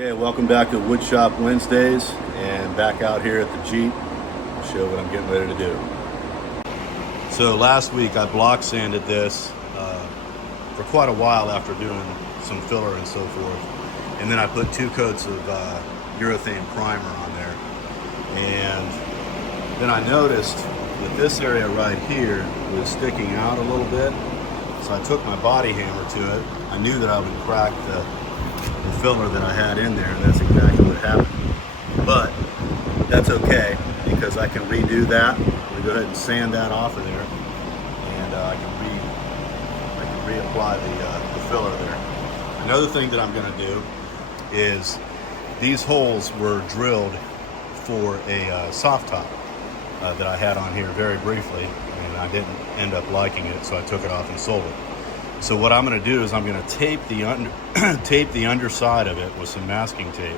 Okay, welcome back to Woodshop Wednesdays, and back out here at the Jeep. I'll show what I'm getting ready to do. So last week I block sanded this for quite a while after doing some filler and so forth, and then I put 2 coats of urethane primer on there, and then I noticed that this area right here was sticking out a little bit, so I took my body hammer to it. I knew that I would crack the filler that I had in there, and that's exactly what happened. But that's okay, because I can redo that. I'm gonna go ahead and sand that off of there, and I can reapply the filler there. Another thing that I'm gonna do is these holes were drilled for a soft top that I had on here very briefly, and I didn't end up liking it, so I took it off and sold it. So what I'm going to do is I'm going to tape the underside of it with some masking tape,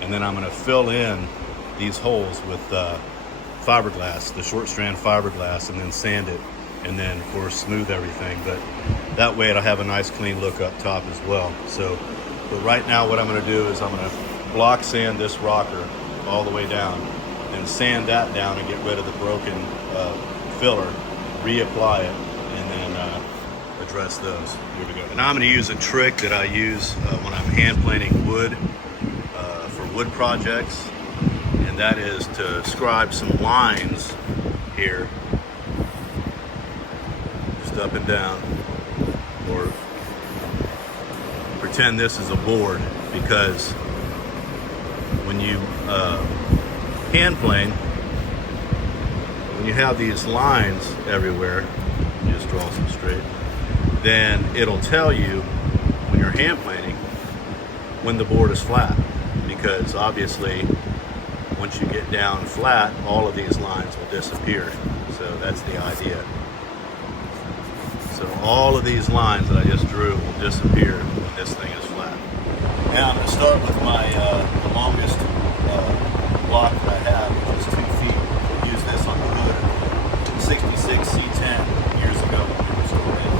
and then I'm going to fill in these holes with fiberglass, the short strand fiberglass, and then sand it, and then of course smooth everything. But that way it'll have a nice clean look up top as well. So, but right now what I'm going to do is I'm going to block sand this rocker all the way down, and sand that down and get rid of the broken filler, reapply it, and then address those. Here we go. And I'm going to use a trick that I use when I'm hand planing wood for wood projects, and that is to scribe some lines here, just up and down, or pretend this is a board, because when you hand plane, when you have these lines everywhere, just draw some straight, then it'll tell you when you're hand planing when the board is flat, because obviously once you get down flat, all of these lines will disappear. So that's the idea. So all of these lines that I just drew will disappear when this thing is flat. Now I'm going to start with my the longest block that I have, which is 2 feet. I used this on the hood, 66 C10 years ago when we restored it.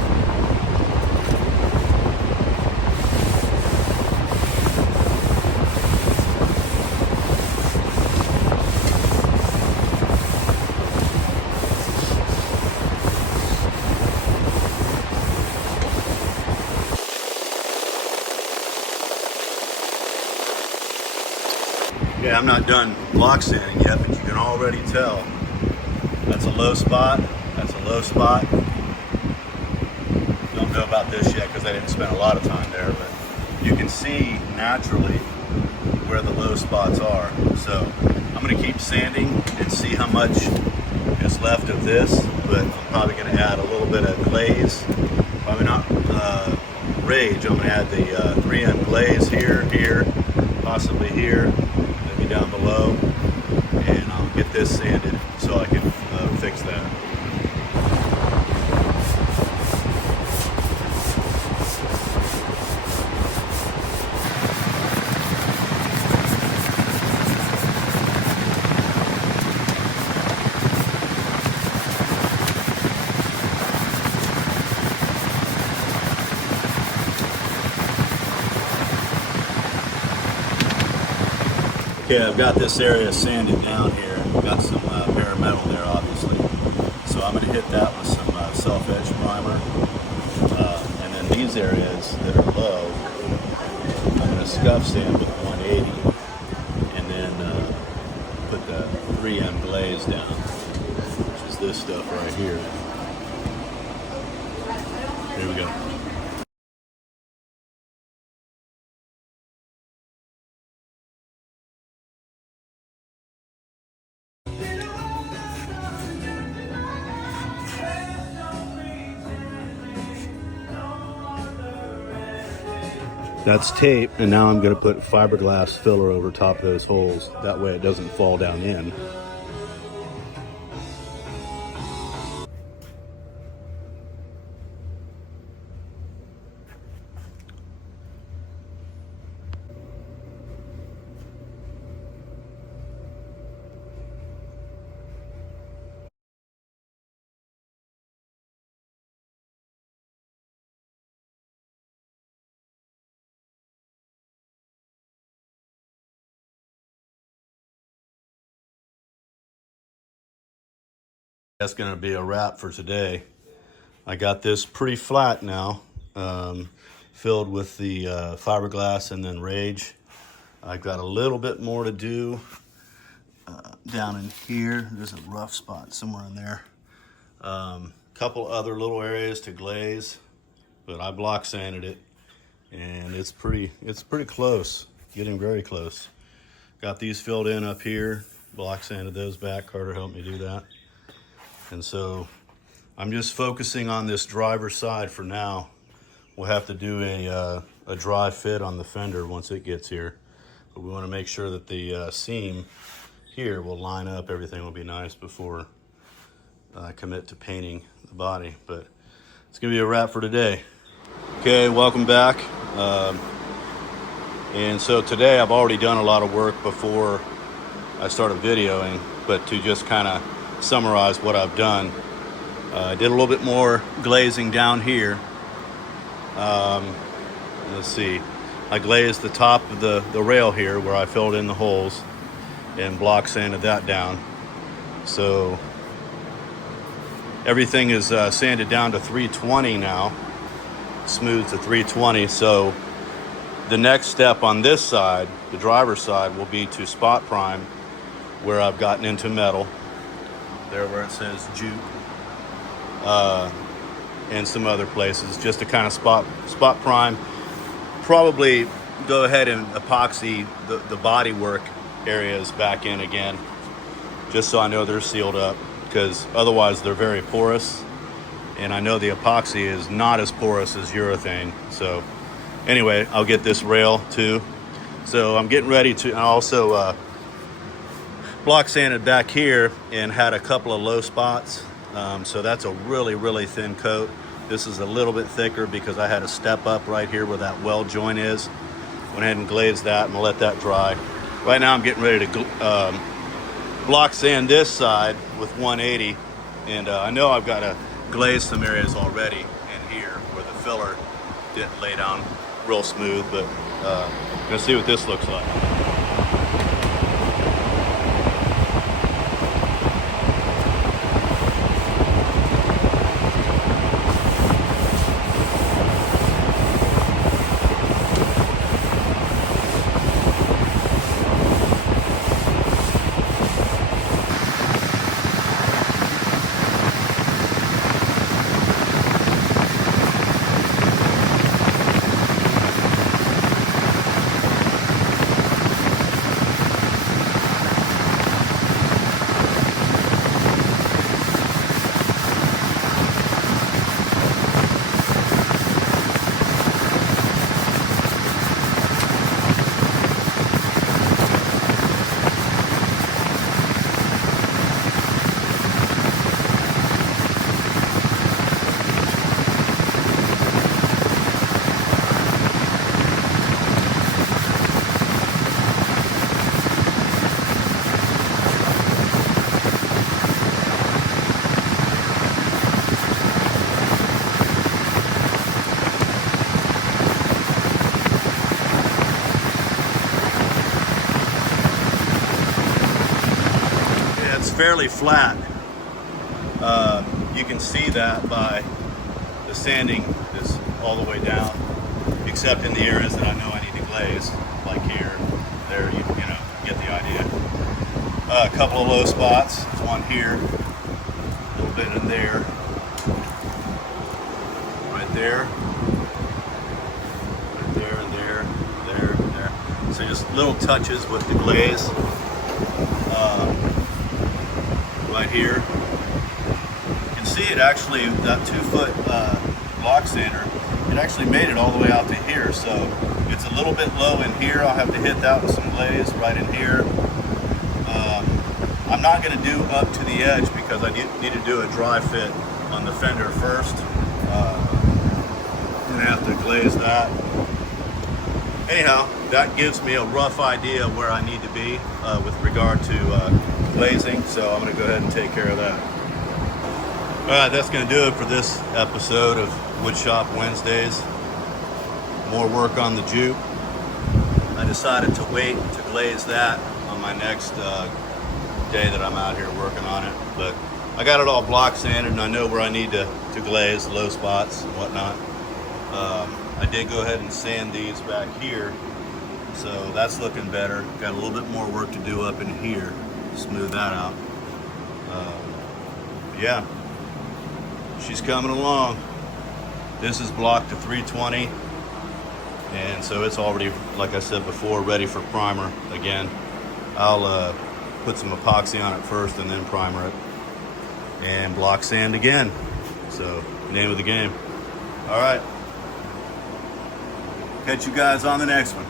Yeah, I'm not done block sanding yet, but you can already tell that's a low spot. That's a low spot. Don't know about this yet because I didn't spend a lot of time there, but you can see naturally where the low spots are. So I'm going to keep sanding and see how much is left of this, but I'm probably going to add a little bit of glaze. Probably not rage. I'm going to add the 3M glaze here, possibly here, maybe down below, and I'll get this sanded so I can fix that. Okay, I've got this area sanded down here. I've got some bare metal there, obviously. So I'm going to hit that with some self-etch primer. And then these areas that are low, I'm going to scuff sand with 180. And then put the 3M glaze down, which is this stuff right here. Here we go. That's tape, and now I'm going to put fiberglass filler over top of those holes. That way it doesn't fall down in. That's going to be a wrap for today. I got this pretty flat now, filled with the fiberglass and then rage. I've got a little bit more to do down in here. There's a rough spot somewhere in there. Couple other little areas to glaze, but I block sanded it, and it's pretty close, getting very close. Got these filled in up here, block sanded those back. Carter helped me do that. And so I'm just focusing on this driver's side for now. We'll have to do a dry fit on the fender once it gets here. But we want to make sure that the seam here will line up. Everything will be nice before I commit to painting the body. But it's going to be a wrap for today. Okay, welcome back. And so today I've already done a lot of work before I started videoing, but to just kind of summarize what I've done. I did a little bit more glazing down here. Let's see. I glazed the top of the rail here where I filled in the holes and block sanded that down. So everything is sanded down to 320 now, smooth to 320. So the next step on this side, the driver's side, will be to spot prime where I've gotten into metal. There where it says JOOP, and some other places, just to kind of spot prime. Probably go ahead and epoxy the body work areas back in again, just so I know they're sealed up, because otherwise they're very porous, and I know the epoxy is not as porous as urethane. So anyway, I'll get this rail too. So I'm getting ready to, and also block sanded back here and had a couple of low spots. So that's a really thin coat. This is a little bit thicker because I had a step up right here where that weld joint is. Went ahead and glazed that and let that dry. Right now I'm getting ready to block sand this side with 180. And I know I've got to glaze some areas already in here where the filler didn't lay down real smooth, but let's see what this looks like. Fairly flat. You can see that by the sanding is all the way down, except in the areas that I know I need to glaze, like here, there, you know, get the idea. A couple of low spots. There's one here, a little bit in there, right there, right there, and there. So just little touches with the glaze. Right here, you can see it actually, that 2-foot block sander, it actually made it all the way out to here. So it's a little bit low in here. I'll have to hit that with some glaze right in here. I'm not going to do up to the edge because I need to do a dry fit on the fender first. I'm going to have to glaze that. Anyhow, that gives me a rough idea of where I need to be with regard to glazing, so I'm going to go ahead and take care of that. All right, that's going to do it for this episode of Woodshop Wednesdays. More work on the JOOP. I decided to wait to glaze that on my next day that I'm out here working on it, but I got it all block sanded, and I know where I need to glaze, low spots and whatnot. I did go ahead and sand these back here, so that's looking better. Got a little bit more work to do up in here, smooth that out. Yeah, she's coming along. This is blocked to 320, and so it's already, like I said before, ready for primer again. I'll put some epoxy on it first and then primer it and block sand again. So, name of the game. All right. Catch you guys on the next one.